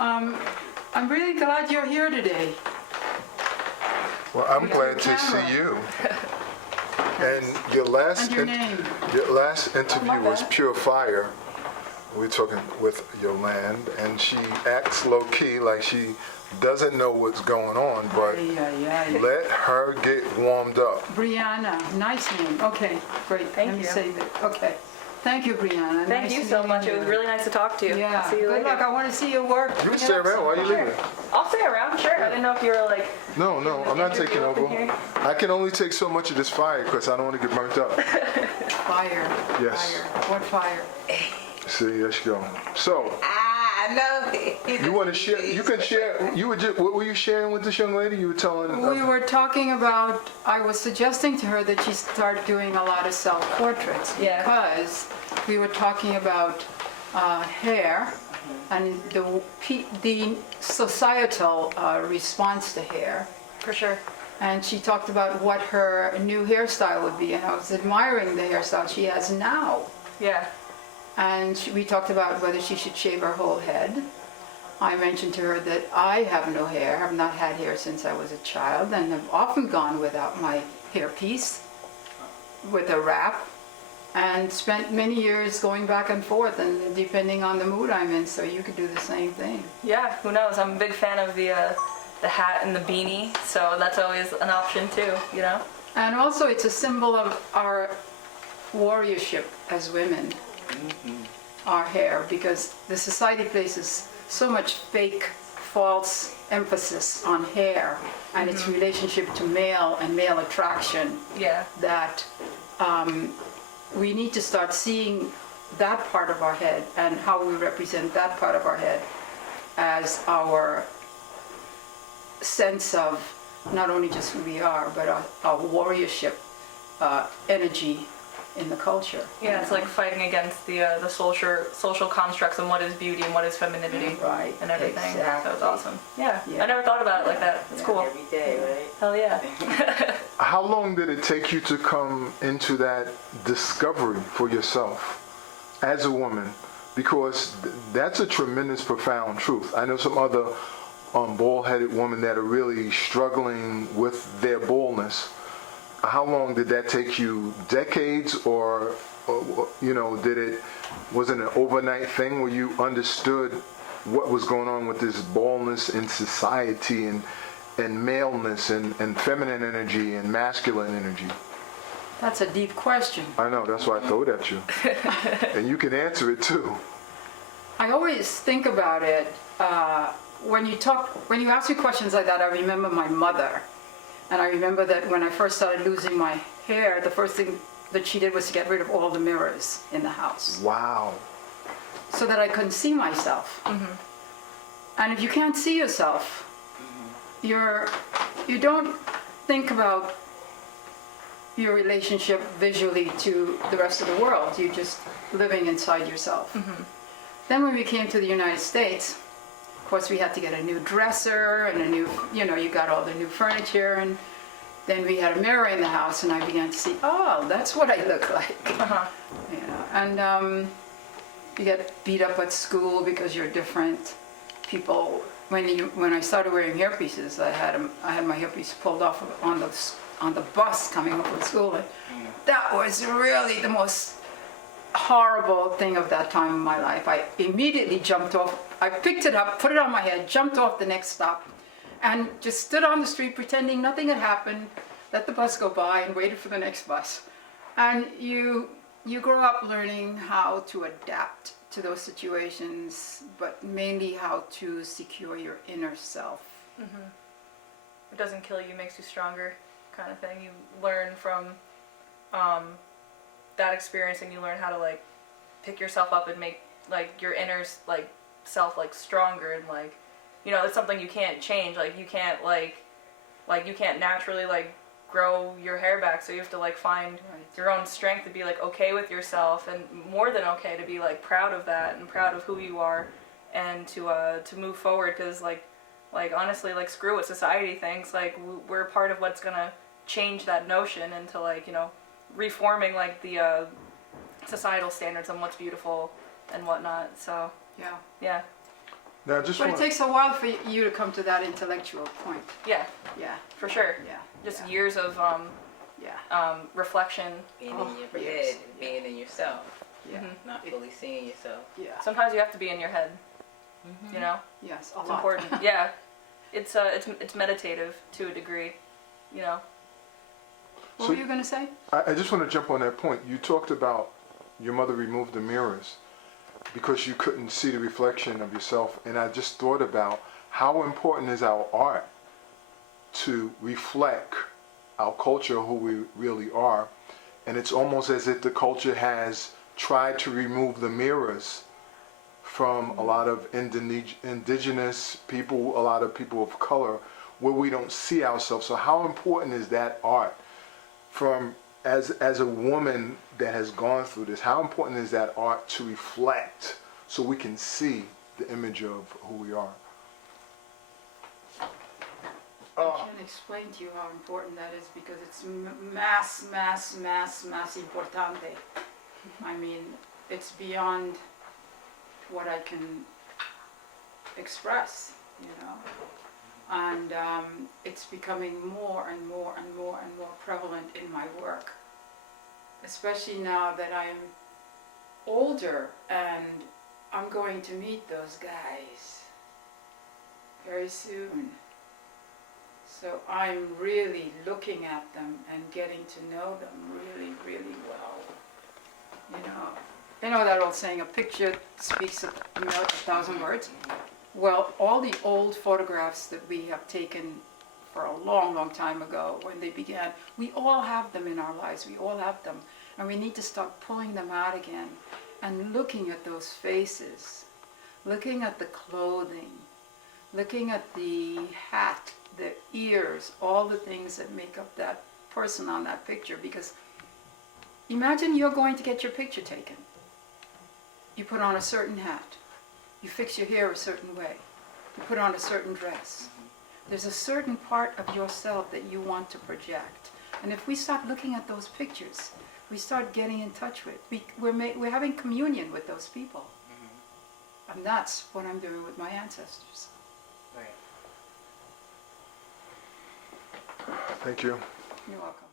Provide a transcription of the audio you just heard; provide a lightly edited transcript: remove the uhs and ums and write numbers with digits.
I'm really glad you're here today. Well, I'm glad to see you. And your last name? Your last interview was pure fire. We're talking with Yoland, and she acts low key, like she doesn't know what's going on, but let her get warmed up. Brianna, nice name. Okay, great. Thank Let me you. save it. Okay. Thank you, Brianna. Thank you so much. It was really nice to talk to you. Yeah. See you Good later. luck. I want to see your work. You can stay around. Why are you leaving? I'll stay around, sure. I didn't know if you were like... No, I'm not taking over. Here. I can only take so much of this fire because I don't want to get burnt up. Fire. Yes. Fire. What fire? See, there you go. So, No. you want to share? You can share. What were you sharing with this young lady? You were telling. We were talking about, I was suggesting to her that she start doing a lot of self-portraits. Yeah. Because we were talking about hair and the societal response to hair. For sure. And she talked about what her new hairstyle would be, and I was admiring the hairstyle she has now. Yeah. And we talked about whether she should shave her whole head. I mentioned to her that I have no hair, have not had hair since I was a child, and have often gone without my hairpiece with a wrap, and spent many years going back and forth, and depending on the mood I'm in, so you could do the same thing. Yeah, who knows? I'm a big fan of the hat and the beanie, so that's always an option too, you know? And also it's a symbol of our warriorship as women, our hair, because the society places so much fake, false emphasis on hair and its relationship to male and male attraction. Yeah. That we need to start seeing that part of our head and how we represent that part of our head as our sense of not only just who we are, but our warriorship energy in the culture. Yeah, it's like fighting against the social constructs and what is beauty and what is femininity, Right, and everything. exactly. So it's awesome. Yeah, Yeah. I never thought about it like that. It's cool. Every day, right? Hell yeah. How long did it take you to come into that discovery for yourself as a woman? Because that's a tremendous, profound truth. I know some other bald-headed women that are really struggling with their baldness. How long did that take you? Decades, or was it an overnight thing where you understood what was going on with this baldness in society and maleness and feminine energy and masculine energy? That's a deep question. I know, that's why I throw it at you. And you can answer it too. I always think about it when you ask me questions like that. I remember my mother, and I remember that when I first started losing my hair, the first thing that she did was to get rid of all the mirrors in the house. Wow. So that I couldn't see myself. And if you can't see yourself, you don't think about your relationship visually to the rest of the world. You're just living inside yourself. Then when we came to the United States, of course we had to get a new dresser and a new, you got all the new furniture, and then we had a mirror in the house, and I began to see, oh, that's what I look like. And you get beat up at school because you're different. People, when I started wearing hairpieces, I had my hairpiece pulled off on the bus coming home from school, and that was really the most horrible thing of that time in my life. I immediately jumped off. I picked it up, put it on my head, jumped off the next stop, and just stood on the street pretending nothing had happened, let the bus go by, and waited for the next bus. And you grow up learning how to adapt to those situations, but mainly how to secure your inner self. It doesn't kill you, makes you stronger, kind of thing. You learn from that experience, and you learn how to like pick yourself up and make like your inner like self like stronger, and like it's something you can't change. Like you can't you can't naturally like grow your hair back, so you have to like find your own strength to be like okay with yourself, and more than okay to be like proud of that and proud of who you are, and to move forward, because like honestly, like screw what society thinks. Like we're part of what's gonna change that notion into like reforming like the societal standards on what's beautiful and whatnot. So yeah. Now, I just But it want, takes a while for you to come to that intellectual point. Yeah, Yeah, for sure. yeah, Just yeah. years of yeah, reflection. Being Oh, in your yes. head, being in yourself, yeah, not fully seeing yourself. yeah. Sometimes you have to be in your head. You know, Yes, a it's lot. important. Yeah, it's meditative to a degree. You know. What So- were you gonna say? I just want to jump on that point. You talked about your mother removed the mirrors because you couldn't see the reflection of yourself. And I just thought about how important is our art to reflect our culture, who we really are. And it's almost as if the culture has tried to remove the mirrors from a lot of indigenous people, a lot of people of color, where we don't see ourselves. So how important is that art from, as a woman that has gone through this, how important is that art to reflect so we can see the image of who we are? I can't explain to you how important that is because it's más importante. I mean, it's beyond what I can express, you know. And it's becoming more and more and more and more prevalent in my work, especially now that I'm older and I'm going to meet those guys very soon. So I'm really looking at them and getting to know them really, really well. You know that old saying, a picture speaks a thousand words? Well, all the old photographs that we have taken for a long, long time ago when they began, we all have them in our lives, we all have them. And we need to start pulling them out again and looking at those faces, looking at the clothing, looking at the hat, the ears, all the things that make up that person on that picture. Because imagine you're going to get your picture taken. You put on a certain hat. You fix your hair a certain way. You put on a certain dress. There's a certain part of yourself that you want to project. And if we start looking at those pictures, we start getting in touch with, we're having communion with those people. And that's what I'm doing with my ancestors. Right. Thank you. You're welcome.